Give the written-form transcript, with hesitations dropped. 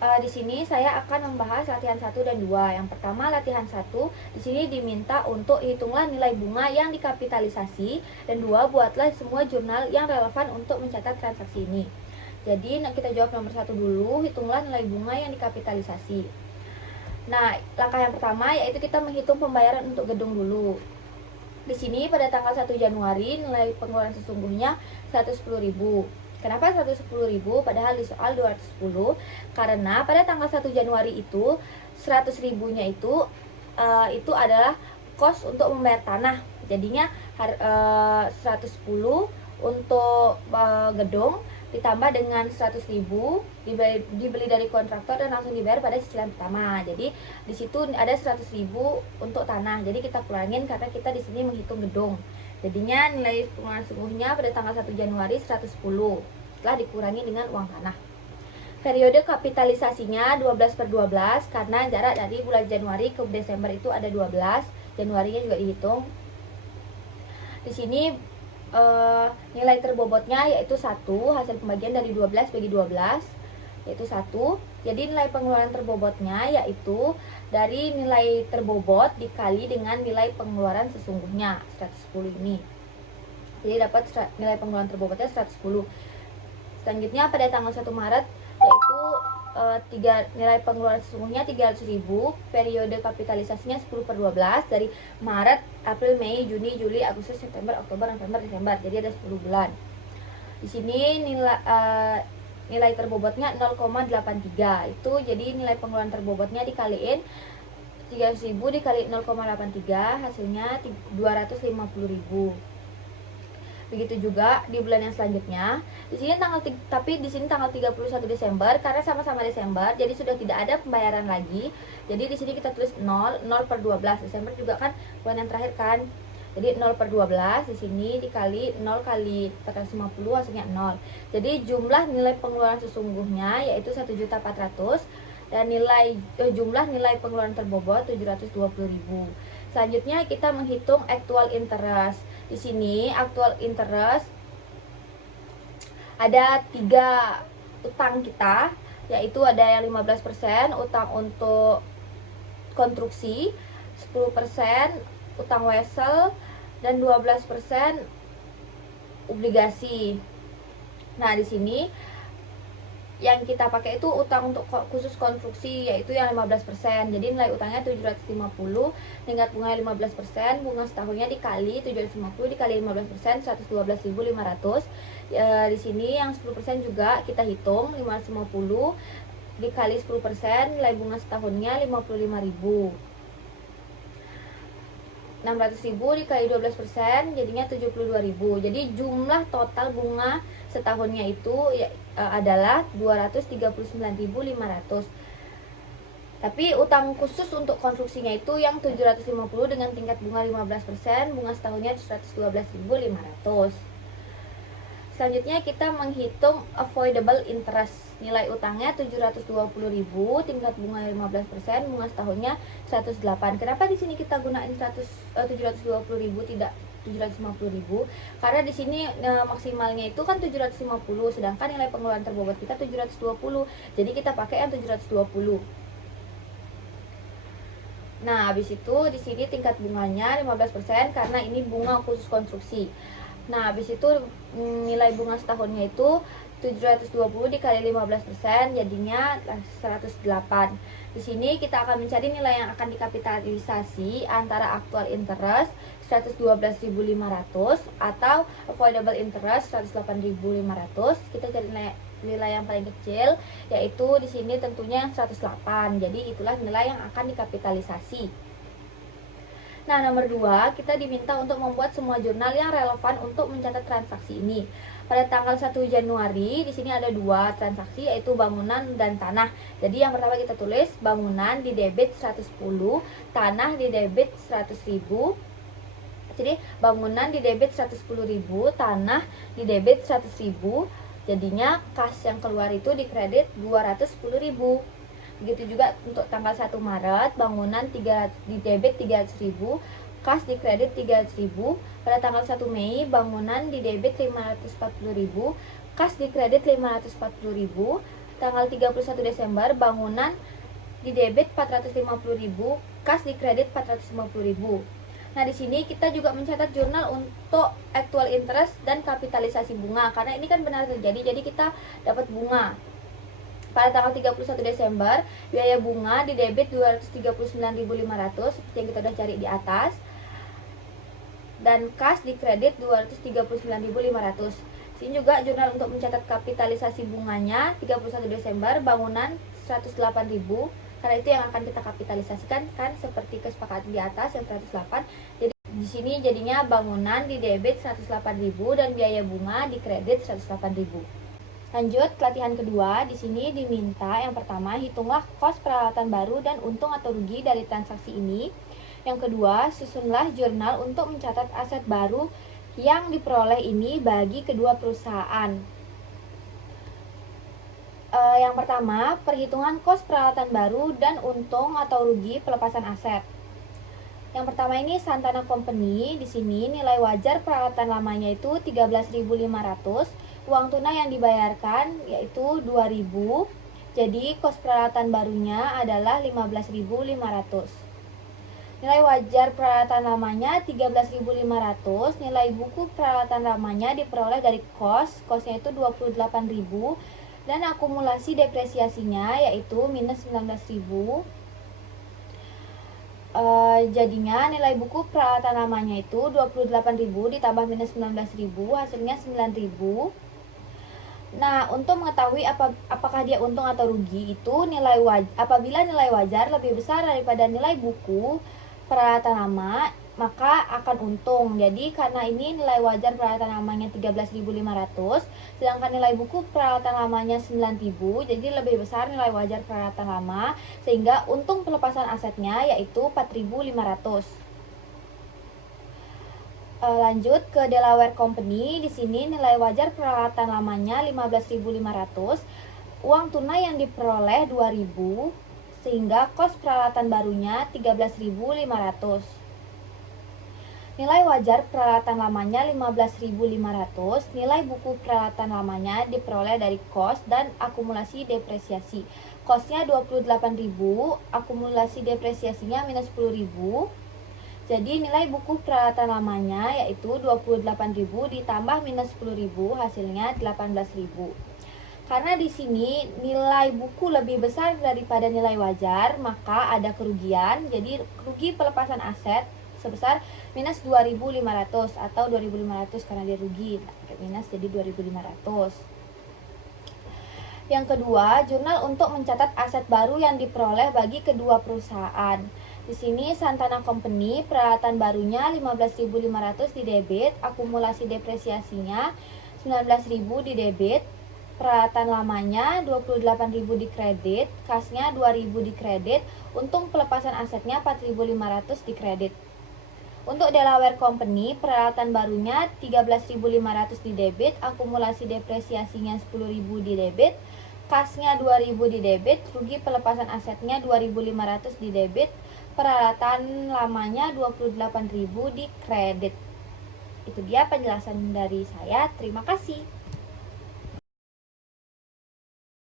Di sini saya akan membahas latihan 1 dan 2. Yang pertama, latihan 1, di sini diminta untuk hitunglah nilai bunga yang dikapitalisasi, dan 2, buatlah semua jurnal yang relevan untuk mencatat transaksi ini. Jadi kita jawab nomor 1 dulu, hitunglah nilai bunga yang dikapitalisasi. Nah, langkah yang pertama yaitu kita menghitung pembayaran untuk gedung dulu. Di sini pada tanggal 1 Januari nilai pengeluaran sesungguhnya 110.000. Kenapa 110.000 padahal di soal 210? Karena pada tanggal 1 Januari itu 100.000-nya itu adalah kos untuk membayar tanah. Jadinya 110 untuk gedung ditambah dengan 100.000 dibeli dari kontraktor dan langsung dibayar pada cicilan pertama. Jadi di situ ada 100.000 untuk tanah. Jadi kita kurangin karena kita di sini menghitung gedung. Jadinya nilai pengeluaran sesungguhnya pada tanggal 1 Januari 110 setelah dikurangi dengan uang tanah. Periode kapitalisasinya 12/12 karena jarak dari bulan Januari ke Desember itu ada 12. Januarinya juga dihitung. Di sini nilai terbobotnya yaitu 1, hasil pembagian dari 12 bagi 12 yaitu 1. Jadi nilai pengeluaran terbobotnya yaitu dari nilai terbobot dikali dengan nilai pengeluaran sesungguhnya 110 ini. Jadi dapat nilai pengeluaran terbobotnya 110. Selanjutnya pada tanggal 1 Maret yaitu nilai pengeluaran sesungguhnya 300.000, periode kapitalisasinya 10/12 dari Maret, April, Mei, Juni, Juli, Agustus, September, Oktober, November, Desember. Jadi ada 10 bulan. Di sini nilai terbobotnya 0,83. Itu jadi nilai pengeluaran terbobotnya dikaliin 300.000 dikali 0,83 hasilnya 250.000. Begitu juga di bulan yang selanjutnya. Di sini tanggal 31 Desember karena sama-sama Desember, jadi sudah tidak ada pembayaran lagi. Jadi di sini kita tulis 0/12. Desember juga kan bulan yang terakhir kan. Jadi 0/12 di sini dikali 0 kali 450 hasilnya 0. Jadi jumlah nilai pengeluaran sesungguhnya yaitu 1.400.000 dan jumlah nilai pengeluaran terbobot 720.000. Selanjutnya kita menghitung actual interest. Di sini actual interest ada 3 utang kita, yaitu ada yang 15% utang untuk konstruksi, 10% utang wesel, dan 12% obligasi. Nah, di sini yang kita pakai itu utang untuk khusus konstruksi yaitu yang 15%. Jadi nilai utangnya 750, tingkat bunganya 15%, bunga setahunnya dikali 750 dikali 15%, 112.500. Di sini yang 10% juga kita hitung 550 dikali 10%, nilai bunga setahunnya 55.000. 600.000 dikali 12% jadinya 72.000. Jadi jumlah total bunga setahunnya itu adalah 239.500. Tapi utang khusus untuk konstruksinya itu yang 750 dengan tingkat bunga 15%, bunga setahunnya 112.500. Selanjutnya kita menghitung avoidable interest. Nilai utangnya 720.000, tingkat bunga 15%, bunga setahunnya 108. Kenapa di sini kita gunain 720.000 tidak 750.000? Karena di sini maksimalnya itu kan 750, sedangkan nilai pengeluaran terbobot kita 720. Jadi kita pakai yang 720. Nah, habis itu di sini tingkat bunganya 15% karena ini bunga khusus konstruksi. Nah, habis itu nilai bunga setahunnya itu 720 dikali 15% jadinya 108. Di sini kita akan mencari nilai yang akan dikapitalisasi antara actual interest 112.500 atau avoidable interest 108.500. Kita cari nilai yang paling kecil, yaitu di sini tentunya 108. Jadi itulah nilai yang akan dikapitalisasi. Nah, nomor 2, kita diminta untuk membuat semua jurnal yang relevan untuk mencatat transaksi ini. Pada tanggal 1 Januari, di sini ada 2 transaksi yaitu bangunan dan tanah. Jadi yang pertama kita tulis bangunan di debit 110, tanah di debit 100.000. Jadi bangunan di debit 110.000, tanah di debit 100.000. Jadinya kas yang keluar itu dikredit 210.000. Begitu juga untuk tanggal 1 Maret, bangunan di debit 300.000, kas di kredit 300.000. Pada tanggal 1 Mei, bangunan di debit 540.000, kas di kredit 540.000. tanggal 31 Desember bangunan di debit 450.000, kas di kredit 450.000. Nah, di sini kita juga mencatat jurnal untuk actual interest dan kapitalisasi bunga karena ini kan benar terjadi, jadi kita dapat bunga. Pada tanggal 31 Desember, biaya bunga di debit 239.500 seperti yang kita sudah cari di atas. Dan kas di kredit 239.500. Sini juga jurnal untuk mencatat kapitalisasi bunganya 31 Desember bangunan 108.000 karena itu yang akan kita kapitalisasikan kan seperti kesepakatan di atas yang 108. Jadi di sini jadinya bangunan di debit 108.000 dan biaya bunga di kredit 108.000. Lanjut latihan kedua, di sini diminta yang pertama hitunglah kos peralatan baru dan untung atau rugi dari transaksi ini. Yang kedua, susunlah jurnal untuk mencatat aset baru yang diperoleh ini bagi kedua perusahaan. Yang pertama, perhitungan kos peralatan baru dan untung atau rugi pelepasan aset. Yang pertama ini Santana Company, di sini nilai wajar peralatan lamanya itu 13.500. Uang tunai yang dibayarkan yaitu 2.000. Jadi kos peralatan barunya adalah 15.500. Nilai wajar peralatan lamanya 13.500. Nilai buku peralatan lamanya diperoleh dari kosnya itu 28.000 dan akumulasi depresiasinya yaitu minus 19.000. Jadinya nilai buku peralatan lamanya itu 28.000 ditambah minus 19.000 hasilnya 9.000. Nah, untuk mengetahui apakah dia untung atau rugi itu apabila nilai wajar lebih besar daripada nilai buku peralatan lama, maka akan untung. Jadi karena ini nilai wajar peralatan lamanya 13.500, sedangkan nilai buku peralatan lamanya 9.000, jadi lebih besar nilai wajar peralatan lama sehingga untung pelepasan asetnya yaitu 4.500. Lanjut ke Delaware Company, di sini nilai wajar peralatan lamanya 15.500, uang tunai yang diperoleh 2.000, sehingga kos peralatan barunya 13.500. Nilai wajar peralatan lamanya 15.500, nilai buku peralatan lamanya diperoleh dari kos dan akumulasi depresiasi. Kosnya 28.000, akumulasi depresiasinya minus 10.000. Jadi nilai buku peralatan lamanya yaitu 28.000 ditambah minus 10.000 hasilnya 18.000. Karena di sini nilai buku lebih besar daripada nilai wajar, maka ada kerugian. Jadi rugi pelepasan aset sebesar minus 2.500 atau 2.500 karena dia rugi. Minus jadi 2.500. Yang kedua, jurnal untuk mencatat aset baru yang diperoleh bagi kedua perusahaan. Di sini Santana Company, peralatan barunya 15.500 di debit, akumulasi depresiasinya 19.000 di debit, peralatan lamanya 28.000 di kredit, kasnya 2.000 di kredit, untung pelepasan asetnya 4.500 di kredit. Untuk Delaware Company, peralatan barunya 13.500 di debit, akumulasi depresiasinya 10.000 di debit, kasnya 2.000 di debit, rugi pelepasan asetnya 2.500 di debit, peralatan lamanya 28.000 di kredit. Itu dia penjelasan dari saya. Terima kasih.